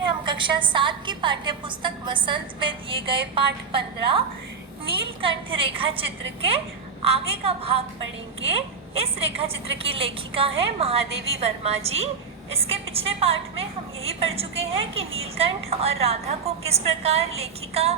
हम कक्षा 7 की पाठ्य पुस्तक वसंत में दिए गए पाठ 15 नीलकंठ रेखा चित्र के आगे का भाग पढ़ेंगे। इस रेखा चित्र की लेखिका है महादेवी वर्मा जी। इसके पिछले पाठ में हम यही पढ़ चुके हैं कि नीलकंठ और राधा को किस प्रकार लेखिका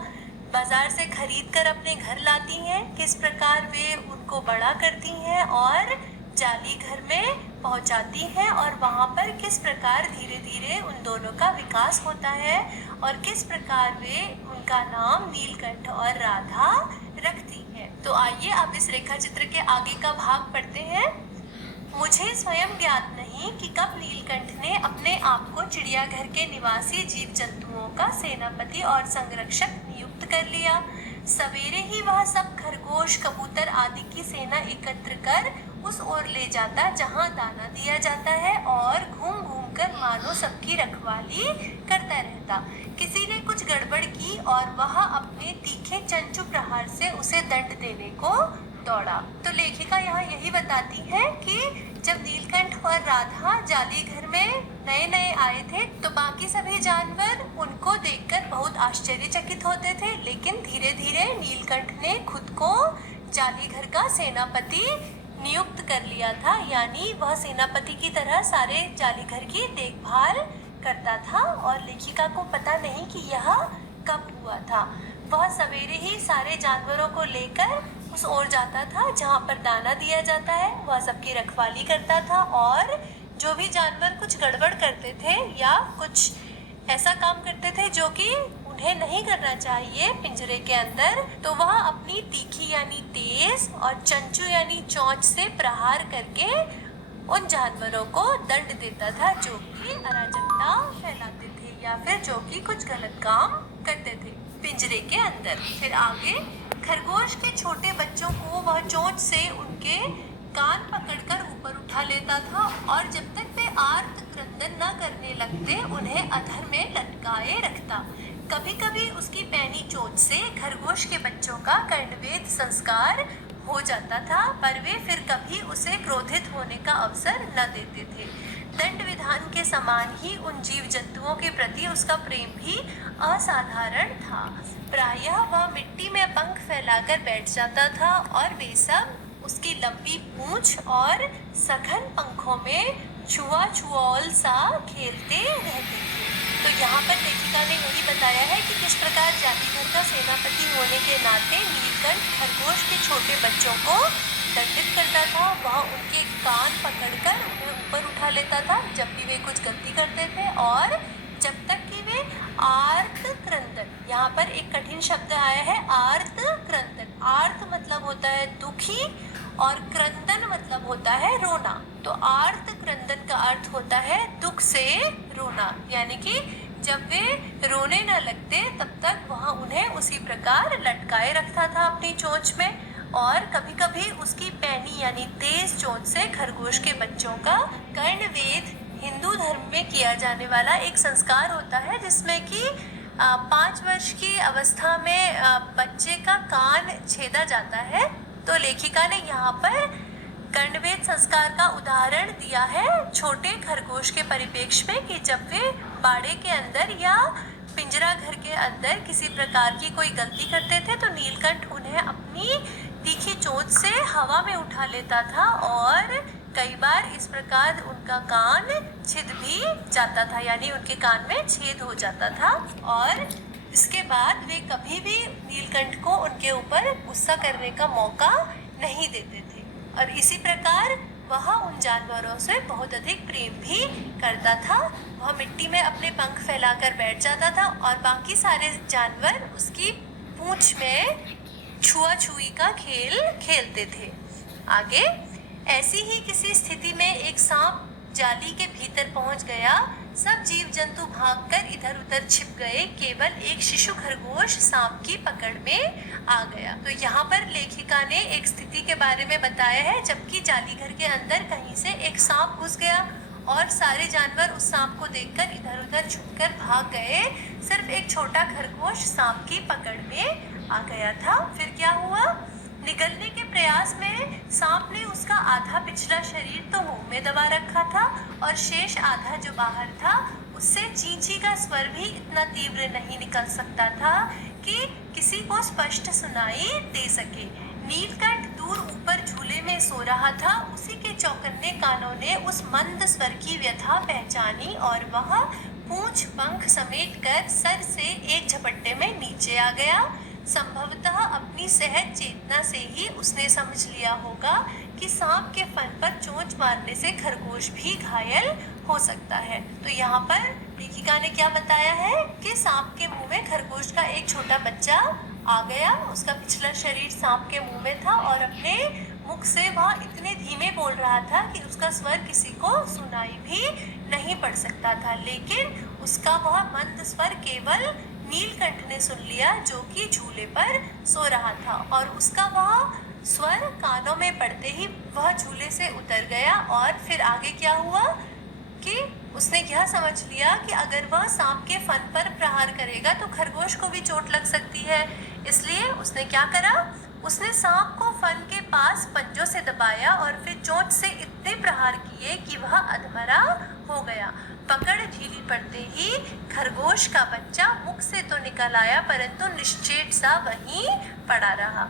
बाजार से खरीद कर अपने घर लाती हैं, किस प्रकार वे उनको बड़ा करती हैं और जाली घर में पहुंचाती हैं और वहां पर किस प्रकार धीरे धीरे उन दोनों का विकास होता है और किस प्रकार वे उनका नाम नीलकंठ और राधा रखती हैं। तो आइए अब इस रेखा चित्र के आगे का भाग पढ़ते हैं। मुझे स्वयं ज्ञात नहीं कि कब नीलकंठ ने अपने आप को चिड़ियाघर के निवासी जीव जंतुओं का सेनापति और संरक्षक नियुक्त कर लिया। सवेरे ही वह सब खरगोश, कबूतर आदि की सेना एकत्र कर उस ओर ले जाता जहां दाना दिया जाता है और घूम घूम कर मानो सबकी रखवाली करता रहता। किसी ने कुछ गड़बड़ की और वह अपने तीखे चंचू प्रहार से उसे दंड देने को दौड़ा। तो लेखिका यहाँ यही बताती है कि जब नीलकंठ और राधा जाली घर में नए नए आए थे तो बाकी सभी जानवर उनको देखकर बहुत आश्चर्यचकित होते थे, लेकिन धीरे धीरे नीलकंठ ने खुद को जाली घर का सेनापति नियुक्त कर लिया था, यानी वह सेनापति की तरह सारे जाली घर की देखभाल करता था। और लेखिका को पता नहीं कि यह कब हुआ था। वह सवेरे ही सारे जानवरों को लेकर उस ओर जाता था जहाँ पर दाना दिया जाता है, वह सबकी रखवाली करता था और जो भी जानवर कुछ गड़बड़ करते थे या कुछ ऐसा काम करते थे जो कि उन्हें नहीं करना चाहिए पिंजरे के अंदर, तो वह अपनी तीखी यानी तेज और चंचू यानी चोंच से प्रहार करके उन जानवरों को दंड देता था जो कि अराजकता फैलाते थे या फिर जो कि कुछ गलत काम करते थे पिंजरे के अंदर। फिर आगे खरगोश के छोटे बच्चों को वह चोंच से उनके कान पकड़कर ऊपर उठा लेता था और जब तक वे आर्त क्रंदन न करने लगते उन्हें अधर में लटकाए रखता। कभी कभी उसकी पैनी चोंच से खरगोश के बच्चों का कर्णवेध संस्कार हो जाता था, पर वे फिर कभी उसे क्रोधित होने का अवसर न देते थे। दंड विधान के समान ही उन जीव जंतुओं के प्रति उसका प्रेम भी असाधारण था। प्रायः वह मिट्टी में पंख फैलाकर बैठ जाता था और वे सब उसकी लंबी पूंछ और सघन पंखों में छुआ छुआल सा खेलते रहते थे। तो यहाँ पर लेखिका ने यही बताया है कि किस प्रकार जालीघर का सेनापति होने के नाते नीलकंठ खरगोश के छोटे बच्चों को दंडित करता था। वह उनके कान पकड़कर उन्हें ऊपर उठा लेता था जब भी वे कुछ गलती करते थे और जब तक कि वे आर्त क्रंदन, यहाँ पर एक कठिन शब्द आया है आर्त क्रंदन। आर्त मतलब होता है दुखी और क्रंदन मतलब होता है रोना। तो आर्त क्रंदन का अर्थ होता है दुख से रोना, यानी कि जब वे रोने न लगते तब तक वह उन्हें उसी प्रकार लटकाए रखता था अपनी चोंच में। और कभी कभी उसकी पैनी यानी तेज चोंच से खरगोश के बच्चों का कर्णवेध हिंदू धर्म में किया जाने वाला एक संस्कार होता है जिसमें कि 5 वर्ष की अवस्था में बच्चे का कान छेदा जाता है। तो लेखिका ने यहाँ पर कर्णवेध संस्कार का उदाहरण दिया है छोटे खरगोश के परिप्रेक्ष्य में कि जब वे बाड़े के अंदर या पिंजरा घर के अंदर किसी प्रकार की कोई गलती करते थे तो नीलकंठ उन्हें अपनी तीखी चोंच से हवा में उठा लेता था और कई बार इस प्रकार उनका कान छिद भी जाता था, यानी उनके कान में छेद हो जाता था और इसके बाद वे कभी भी नीलकंठ को उनके ऊपर गुस्सा करने का मौका नहीं देते थे। और इसी प्रकार वह उन जानवरों से बहुत अधिक प्रेम भी करता था। वह मिट्टी में अपने पंख फैलाकर बैठ जाता था और बाकी सारे जानवर उसकी पूंछ में छुआ-छुई का खेल खेलते थे। आगे ऐसी ही किसी स्थिति में एक सांप जाली के भीतर पहुंच गया। सब जीव जंतु भागकर इधर उधर छिप गए, केवल एक शिशु खरगोश सांप की पकड़ में आ गया। तो यहाँ पर लेखिका ने एक स्थिति के बारे में बताया है जबकि जालीघर के अंदर कहीं से एक सांप घुस गया और सारे जानवर उस सांप को देखकर इधर उधर छुपकर भाग गए। सिर्फ एक छोटा खरगोश सांप की पकड़ में आ गया था। फिर क्या हुआ? निगलने के प्रयास में सांप ने उसका आधा पिछला शरीर तो मुंह में दबा रखा था और शेष आधा जो बाहर था उससे चींची का स्वर भी इतना तीव्र नहीं निकल सकता था कि किसी को स्पष्ट सुनाई दे सके। नीलकंठ दूर ऊपर झूले में सो रहा था। उसी के चौकन्ने कानों ने उस मंद स्वर की व्यथा पहचानी और वह पूंछ पंख समेटकर सर से एक झपट्टे में नीचे आ गया। संभवतः अपनी सहज चेतना से ही उसने समझ लिया होगा कि सांप के फन पर चोंच मारने से खरगोश भी घायल हो सकता है। तो यहाँ पर लेखिका ने क्या बताया है कि सांप के मुंह में खरगोश का एक छोटा बच्चा आ गया। उसका पिछला शरीर सांप के मुंह में था और अपने मुख से वह इतने धीमे बोल रहा था कि उसका स्वर किसी को सुनाई भी नहीं पड़ सकता था, लेकिन उसका वह मंद स्वर केवल नीलकंठ ने सुन लिया, जो कि झूले पर सो रहा था। और उसका वह स्वर कानों में पड़ते ही वह झूले से उतर गया। और फिर आगे क्या हुआ कि उसने यह समझ लिया कि अगर वह सांप के फन पर प्रहार करेगा तो खरगोश को भी चोट लग सकती है। इसलिए उसने क्या करा, उसने सांप को फन के पास पंजों से दबाया और फिर चोंच से इतने प्रहार किए कि वह अधमरा हो गया। पकड़ ढीली पड़ते ही खरगोश का बच्चा मुख से तो निकल आया, परंतु निश्चेत सा वहीं पड़ा रहा।